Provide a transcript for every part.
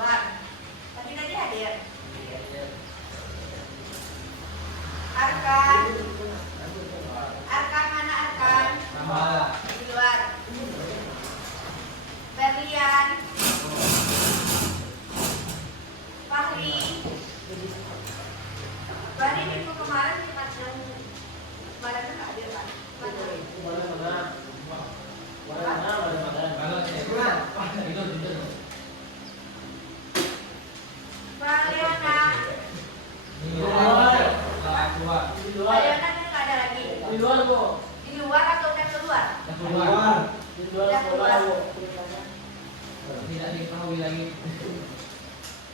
luar. Tapi tadi hadir. Arkan. Arkan mana Arkan? Di luar. Berlian. Fahri. Fahri minggu kemarin kita kemarin kan hadir kan? Valiana kan nggak ada lagi. Di luar, Bu. Di luar atau udah keluar? Keluar. Udah keluar. Tidak diketahui lagi.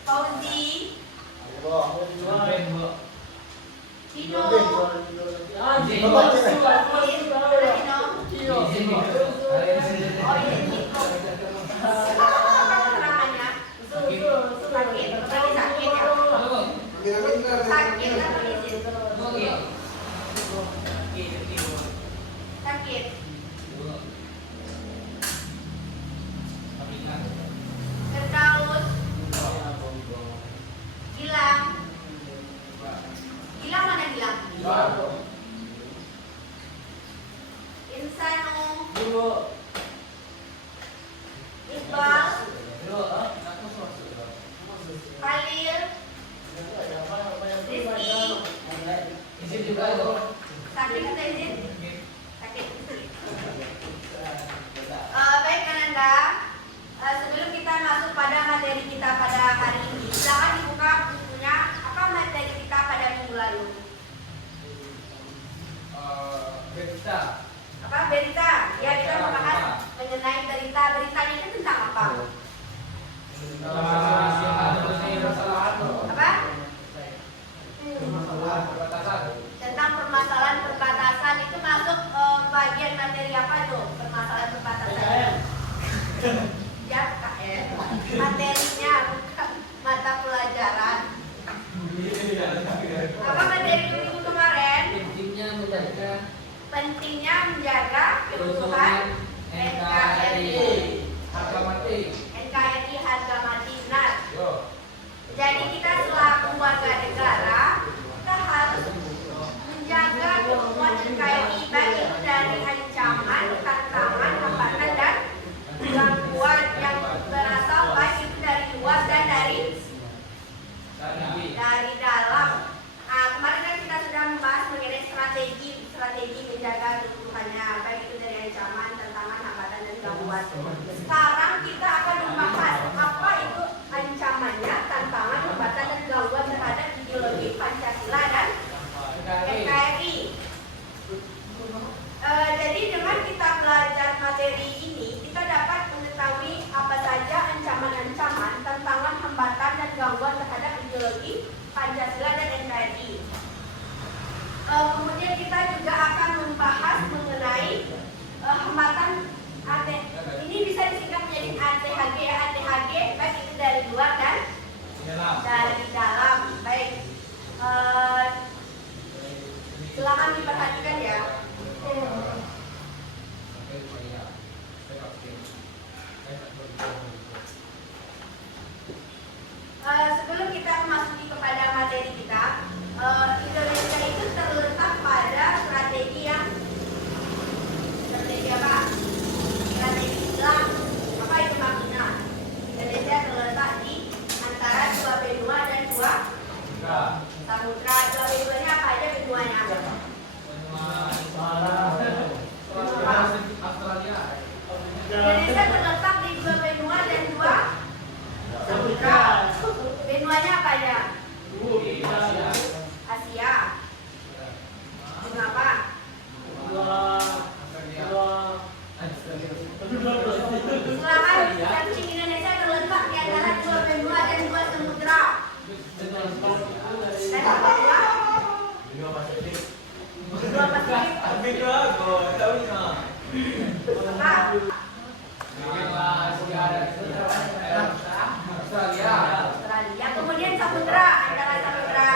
Fauzi. Dino. Oh iya, Dino. Apa namanya? Sakit. Lagi sakit ya? Sakit atau izin? Sakit. Terkaus. Gilang. Gilang mana Gilang? Insano. Iqbal. Khalil. Rizky. Izin juga itu. Sakit atau izin? Sakit. Baik Kananda, sebelum kita masuk pada materi kita pada hari ini, silakan dibuka bukunya. Apa materi kita pada minggu lalu? Berita. Apa berita? Ya, kita membahas mengenai berita. Beritanya itu tentang apa? Apa? Tentang permasalahan perbatasan. Itu masuk bagian materi apa itu? Permasalahan perbatasan. Ya, KM. Materinya bukan mata pelajaran. Apa materi minggu kemarin? Pentingnya menjaga keutuhan NKRI. NKRI harga mati benar. Jadi kita selaku warga negara, kita harus menjaga keutuhan NKRI, baik itu dari ancaman, tantangan, hambatan dan gangguan yang berasal baik itu dari luar dan dari dalam. Kemarin kan kita sudah membahas mengenai strategi menjaga keutuhannya, baik itu dari ancaman, tantangan, hambatan dan gangguan. Sekarang kita akan membahas apa itu ancamannya, tantangan, hambatan dan gangguan terhadap ideologi Pancasila dan NKRI. Jadi dengan kita belajar materi ini, kita dapat mengetahui apa saja ancaman-ancaman, tantangan, hambatan dan gangguan terhadap ideologi Pancasila dan NKRI. Kemudian kita juga akan membahas mengenai hambatan ini bisa disingkat menjadi ATHG ya, ATHG baik itu dari luar dan dari dalam. Baik, silakan diperhatikan ya. Sebelum kita memasuki kepada materi kita, Indonesia itu terletak pada strategi apa? Strategi Islam. Apa itu maksudnya? Indonesia terletak di antara dua benua dan dua samudra. Dua benuanya apa aja benuanya? Indonesia terletak di dua benua dan dua samudra. Benuanya apa aja? Asia. Kenapa? Silakan searching Indonesia terletak di antara dua benua dan dua samudra. Dan apa dua? Benua Pasifik. Australia. Kemudian samudra, antara samudra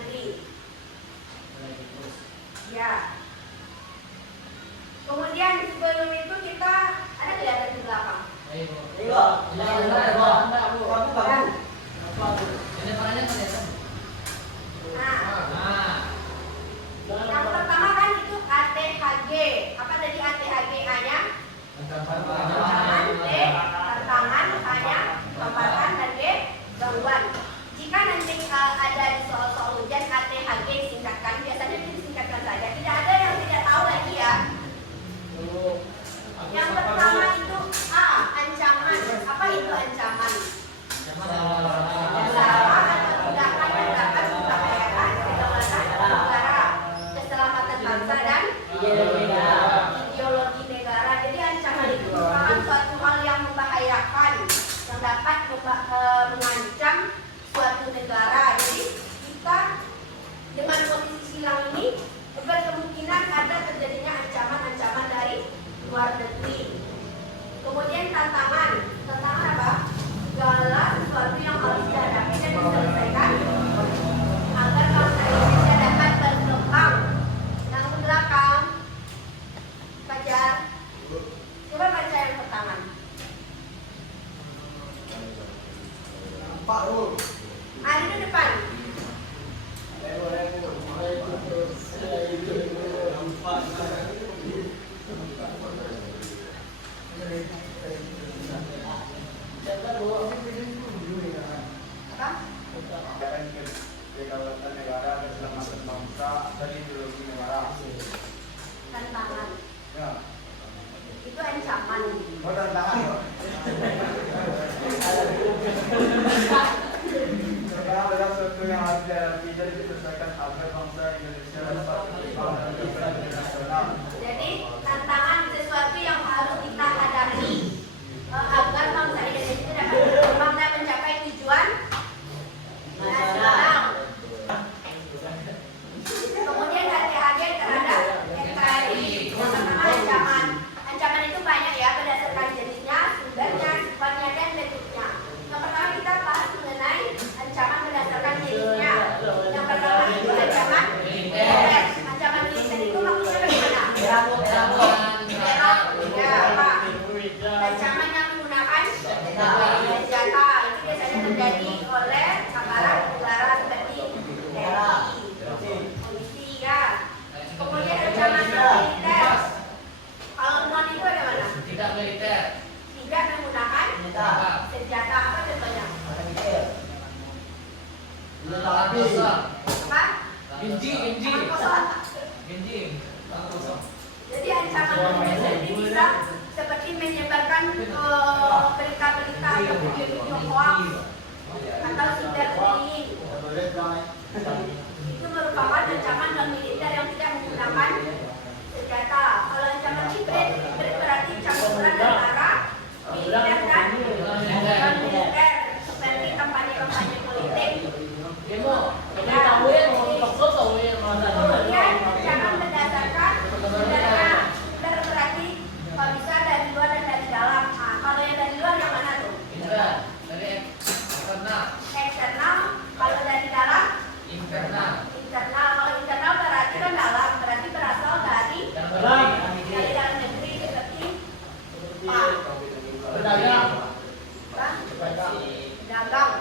negeri. Ya. Kemudian sebelum itu kita ada kelihatan di belakang. Nah, yang pertama kan itu ATHG. Apa tadi ATHG-nya? Ancaman, D, tantangan, H-nya hambatan, dan D, gangguan. Jika nanti ada di soal-soal ujian ATHG disingkatkan, biasanya disingkatkan saja. Tidak ada yang tidak tahu lagi ya. Yang pertama itu A, ancaman. Apa itu ancaman? Ancaman atau tindakan yang dapat membahayakan kedaulatan negara, keselamatan bangsa dan ideologi negara. Jadi ancaman itu merupakan suatu hal yang membahayakan, yang dapat mengancam suatu negara. Jadi kita dengan posisi silang ini berkemungkinan ada terjadinya ancaman-ancaman dari luar negeri. Kemudian tantangan apa? Segala sesuatu yang harus dihadapi dan diselesaikan agar bangsa Indonesia dapat berkembang. Yang belakang, baca. Coba baca yang pertama. Ada di depan. Apa? Kedaulatan negara, keselamatan bangsa, dan ideologi negara. Tantangan. Ya. Itu ancaman. Oh, tantangan. Sekarang adalah sesuatu yang harus dihadapi dan diselesaikan agar bangsa Indonesia dapat berkembang dan berperan internasional. Jadi tantangan sesuatu yang harus kita hadapi agar bangsa Indonesia dapat berkembang dan mencapai tujuan nasional. Kemudian hati-hati terhadap NKRI. Yang pertama ancaman. Ancaman itu banyak ya berdasarkan jenisnya, sumbernya, sifatnya dan bentuknya. Yang pertama kita bahas mengenai ancaman berdasarkan jenisnya. Yang pertama itu ancaman militer. Ancaman militer itu maksudnya bagaimana? Ya, apa? Ancaman yang menggunakan senjata itu biasanya terjadi oleh aparat negara seperti TNI, polisi ya. Kemudian ancaman militer. Kalau non itu bagaimana? Tidak militer. Tidak menggunakan senjata. Apa contohnya? Apa? Genji. Tangan kosong. Genji. Jadi ancaman militer ini bisa seperti menyebarkan berita-berita atau video-video hoax atau cyberbullying. Itu merupakan ancaman non militer yang tidak menggunakan senjata. Kalau ancaman hibrid berarti campuran antara militer dan non militer seperti kampanye-kampanye politik. Kemudian ancaman berdasarkan sumbernya berarti bisa dari luar dan dari dalam. Nah, kalau yang dari luar yang mana tuh? Dari eksternal. Eksternal. Kalau dari dalam? Internal. Internal. Kalau internal berarti kan dalam, berarti berasal dari dalam negeri seperti dagang.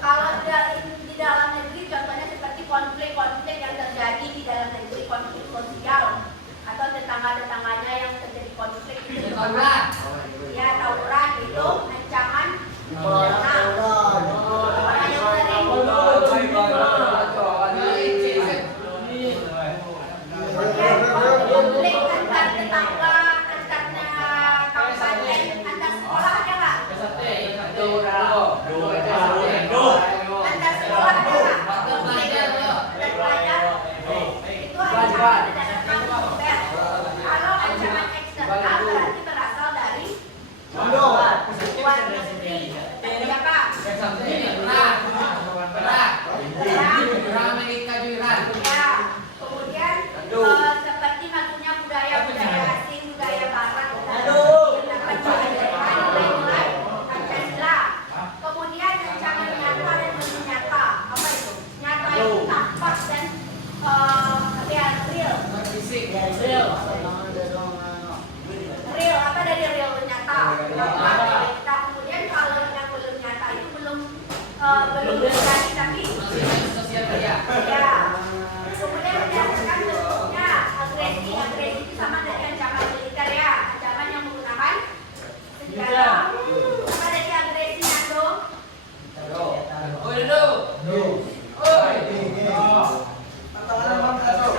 Kalau di dalam negeri contohnya seperti konflik-konflik yang terjadi di dalam negeri, konflik sosial atau tetangga-tetangganya yang terjadi konflik itu ya tawuran itu ancaman internal. Orang yang sering konflik antar tetangga, antarnya kampanye, antar sekolah ada nggak? Antar sekolah ada nggak? Antar pelajar itu ancaman berdasarkan sumber. Kalau ancaman eksternal berarti berasal dari luar negeri. Dari apa? Ya. Kemudian seperti maksudnya budaya asing, budaya barat, dapat mengajarkan nilai-nilai Pancasila. Kemudian ancaman nyata dan non nyata. Apa itu? Nyata itu Real, apa dari real nyata? Nah, kemudian kalau yang belum nyata itu belum terjadi tapi Sosial media. ya. Kemudian berdasarkan bentuknya agresi itu sama dari ancaman militer ya, ancaman yang menggunakan senjata. Apa dari agresinya dong? Oh, dulu. Oi.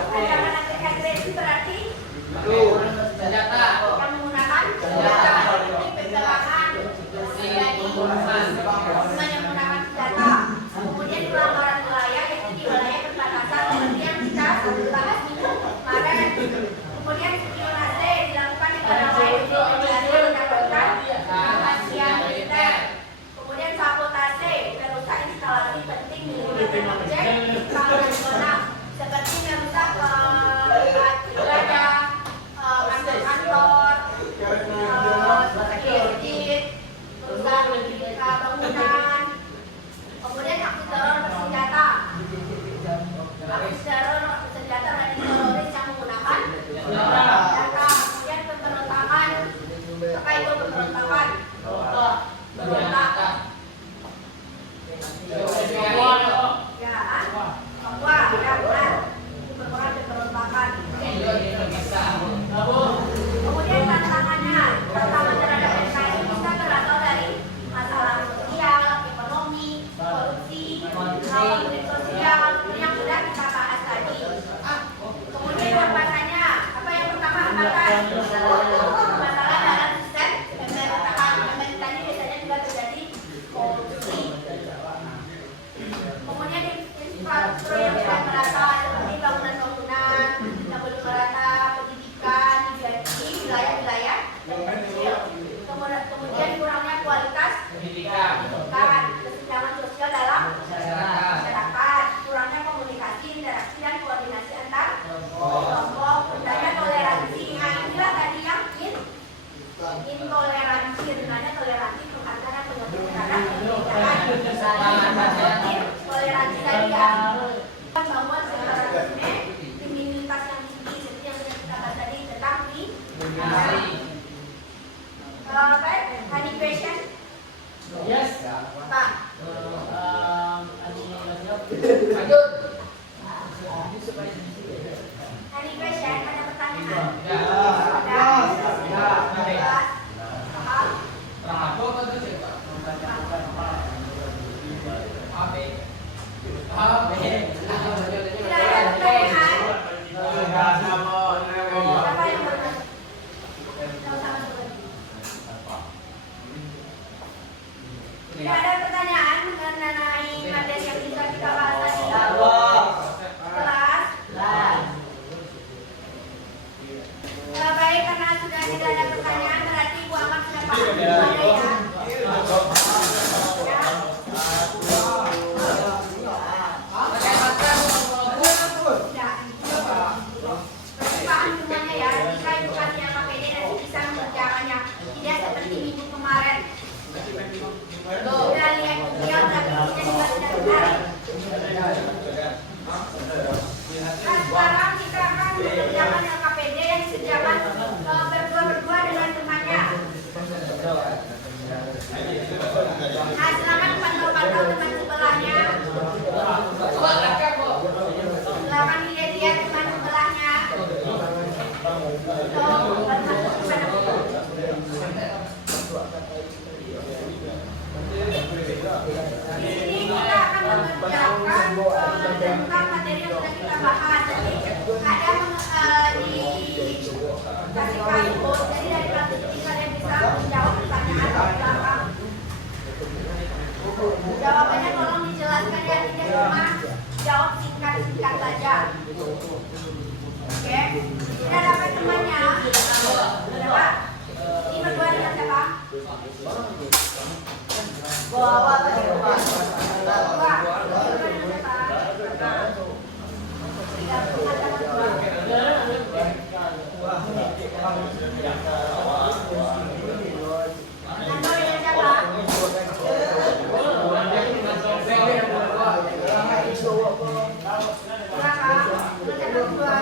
Ancaman agresi berarti Senjata. yang menggunakan senjata seperti penyerangan, pembunuhan yang menggunakan senjata. Kemudian pelanggaran wilayah yaitu di wilayah perbatasan seperti yang kita bahas minggu kemarin. Kemudian spionase dilakukan negara lain untuk mencari mendapatkan rahasia militer. Kemudian sabotase merusak instalasi penting milik dan objek vital nasional seperti merusak wilayah kantor-kantor, masjid, merusak bangunan. Kemudian aksi teror bersenjata. Aksi teror bersenjata dari teroris yang menggunakan senjata. Kemudian pemberontakan. Apa itu pemberontakan? Berontak. Ya, Papua, ya benar. Itu merupakan pemberontakan. Kemudian tantangan terhadap NKRI bisa berasal dari masalah sosial, ekonomi, korupsi, konflik sosial yang sudah kita bahas tadi. Kemudian hambatannya, apa yang pertama hambatan? Masalah dalam sistem pemerintahan. Pemerintahan ini biasanya juga terjadi korupsi. Kemudian infrastruktur yang tidak merata seperti bangunan-bangunan yang belum merata, pendidikan di wilayah-wilayah kecil. Kemudian kurangnya kualitas pendidikan, kesenjangan sosial dalam masyarakat, kurangnya komunikasi, interaksi dan koordinasi antar kelompok, rendahnya toleransi. Nah, inilah tadi yang intoleransi, rendahnya toleransi penghargaan pengertian terhadap perbedaan. Toleransi tadi ya, bahwa sekularisme, kriminalitas yang tinggi seperti yang sudah kita bahas tadi tentang baik, any question? Yes. Pak, Lanjut. any question? Ada pertanyaan? Ya. Ada? Jelas? Paham? Rahapo atau itu siapa? Abe. Abe. Tidak ada pertanyaan? Siapa yang bertanya? Sama-sama dulu. Tidak ada pertanyaan mengenai materi yang bisa kita bahas tadi? Kelas? Baik, karena sudah tidak ada pertanyaan berarti Bu Ahmad sudah paham semuanya ya. Pakai masker. Tidak. Berarti paham semuanya ya. Jika edukasi yang KPD nanti bisa mengerjakannya. Tidak seperti minggu kemarin. Sudah lihat video tapi juga tidak benar. Nah, sekarang kita akan mengerjakan LKPD yang disediakan berdua-berdua dengan temannya. Nah, silakan pantau-pantau teman sebelahnya. Silakan dilihat teman sebelahnya. Di sini kita akan mengerjakan tentang materi yang sudah kita bahas. Jadi ada dikasih kartu, jadi dari kelas ini kalian bisa menjawab pertanyaan di belakang. Jawabannya tolong dijelaskan ya, tidak cuma jawab singkat-singkat saja. Oke, tidak dapat temannya. Ada Pak? Ini berdua dengan siapa? Berdua. Berdua dengan siapa? Tidak pernah dapat berdua. Nando dengan siapa? Dua, Kak. Dengan siapa berdua?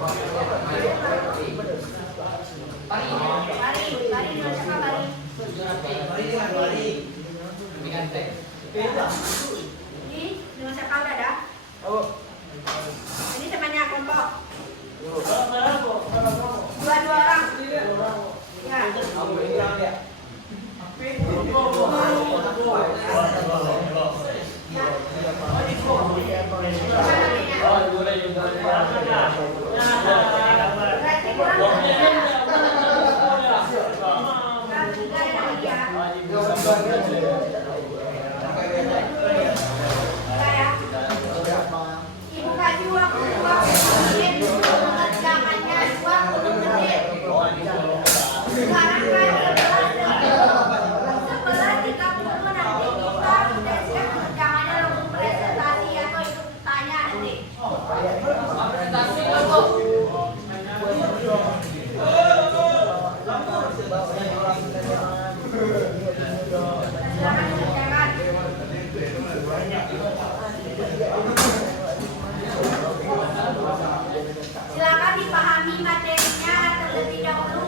Pari. Bari dengan siapa Bari? Dengan teh. Ini dengan siapa udah ada? Ini temannya kelompok. Dua orang. Ya. Berarti kurang tiga. Tiga ada lagi ya. Tiga ya. Ibu kasih waktu 20 menit untuk mengerjakannya 20 menit. Sekarang kan 11.30 nanti kita sudah siap mengerjakannya langsung presentasi atau ikut tanya nanti. Presentasi kelompok. Silakan dikerjakan. Silakan dipahami materinya terlebih dahulu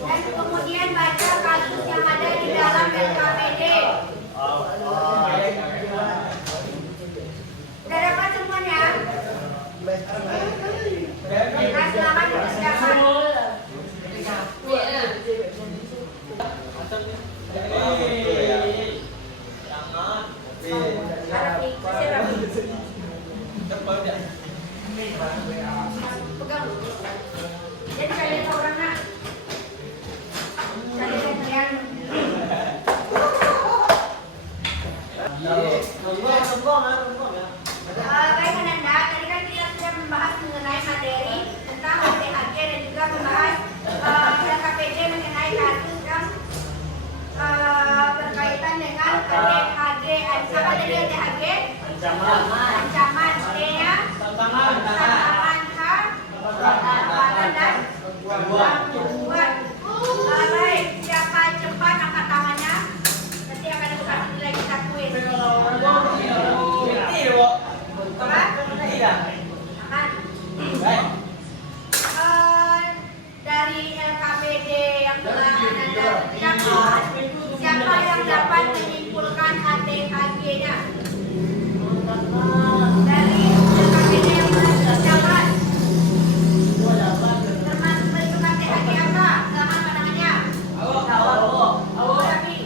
dan kemudian baca kasus yang ada di dalam LKPD. Sudah dapat semuanya? Nah, silakan dikerjakan. Rapi, kasih rapi. Pegang. Jadi kalian orang nak. Kalian. Baik Ananda, tadi kan kita sudah membahas mengenai materi tentang HPHG dan juga membahas LKPD mengenai kasus yang berkaitan dengan ADHD. Apa tadi ADHD? Ancaman. D-nya? Tantangan. H? Hambatan dan gangguan. Baik, siapa cepat angkat tangannya? Nanti akan aku kasih nilai kita kuis. Dari LKPD yang telah Anda kerjakan, siapa yang dapat menyimpulkan ADHG-nya? Dari LKPD yang telah kerjakan, termasuk bentuk ADHG apa? Silakan pandangannya. Rapi.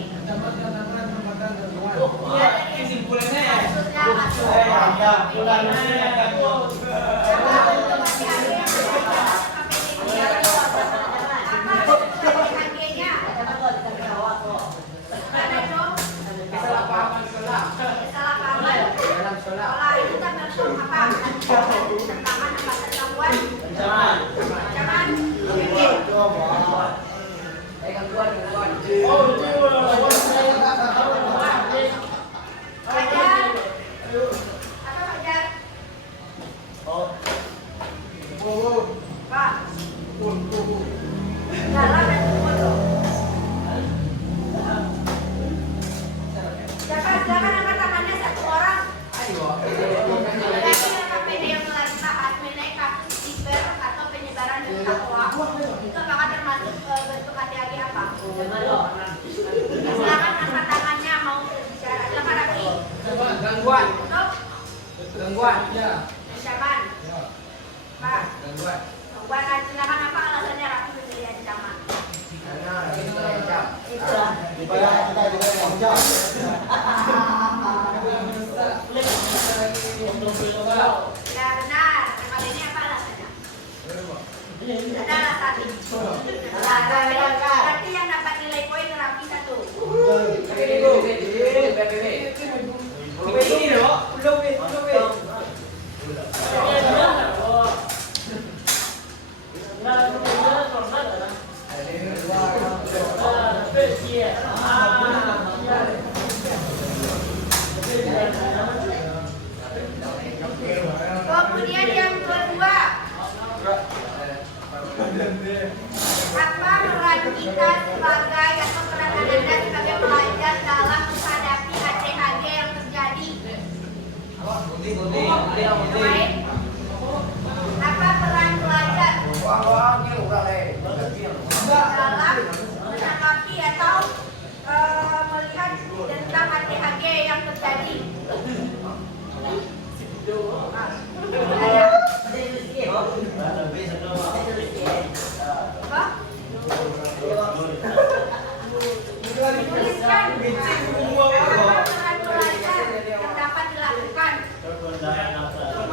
Ya, Silakan angkat tangannya satu orang. Dari LKPD yang telah dibahas mengenai kasus siber atau penyebaran berita hoax, itu apakah termasuk bentuk ADHD apa? Silakan angkat tangannya mau berbicara. Silakan Rafi. Gangguan. Untuk Gangguan. ancaman. Pak. Gangguan. Gangguan. Silakan apa alasannya Rafi menjadi ancaman? Ya benar. Kali ini apa alasannya? Ada alasan. Berarti yang dapat nilai poin Rafi 1. Kemudian yang kedua, apa peran kita sebagai atau peran Anda sebagai pelajar dalam menghadapi ADHD yang terjadi? Baik. Apa dalam menanggapi atau melihat tentang HTHG yang terjadi. Apa? Menuliskan aturan-aturan yang dapat dilakukan untuk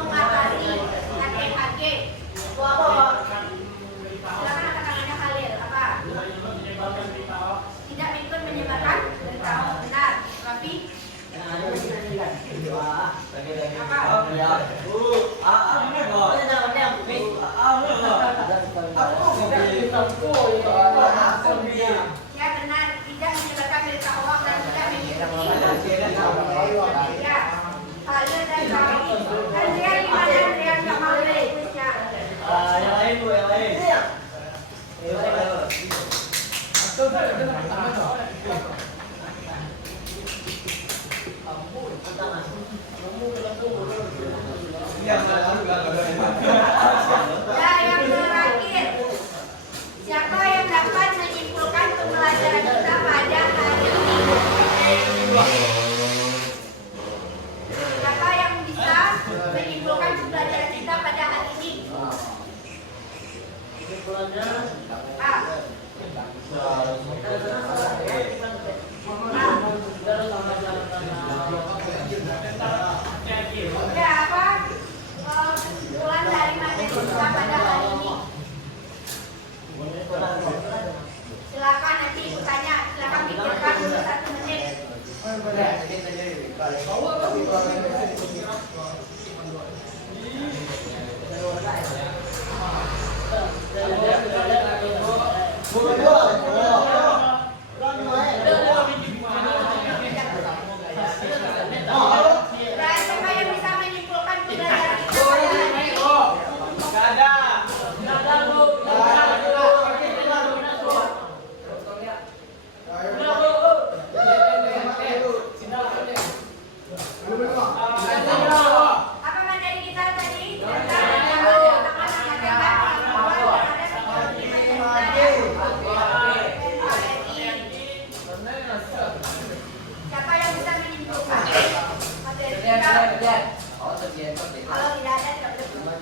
mengatasi HTHG. Silakan kata-katanya Khalil. Apa? Tidak ikut menyebarkan berita benar. Tapi ya benar, tidak menyebarkan berita hoax dan tidak mengikuti. Ya, Khalil dan kami. Andrea di mana? Andrea nggak mau kuisnya. Yang lain bu, yang lain. Ya, yang terakhir. Siapa yang dapat menyimpulkan pembelajaran kita pada hari ini? Siapa yang bisa menyimpulkan pembelajaran kita pada hari ini? A. Ya, apa kesimpulan dari materi kita pada hari ini? Silakan nanti ibu tanya, silakan pikirkan dulu 1 menit. Dan siapa yang bisa menyimpulkan pembelajaran kita pada hari ini? Apa materi kita tadi? Siapa yang bisa menyimpulkan materi kita? Kalau tidak ada, tidak boleh.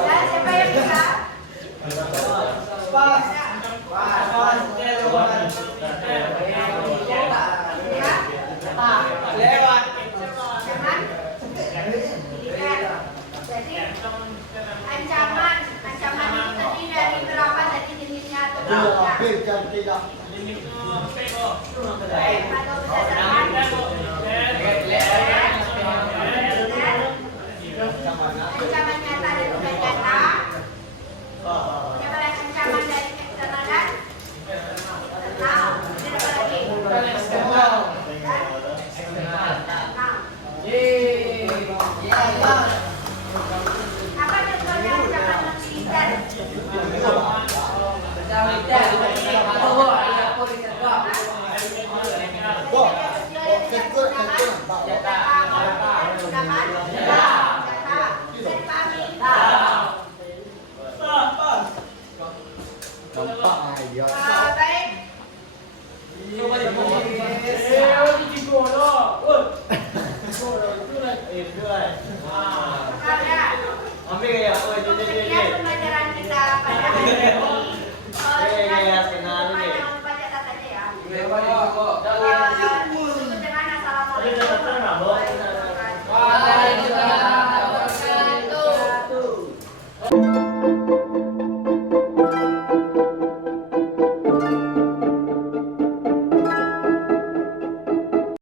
Dan siapa yang bisa? Lewat. Jangan dilihat. Jadi ancaman itu terdiri dari berapa tadi jenisnya atau bentuknya? Baik, atau berdasarkan ancaman nyata dan bukan nyata. Punya balas ancaman dari eksternal dan internal. Kemudian apa lagi? Apa contohnya ancaman non-militer? Baik. Sekian pembelajaran kita pada hari ini. Jangan lupa catat aja ya. Tutup dengan assalamualaikum.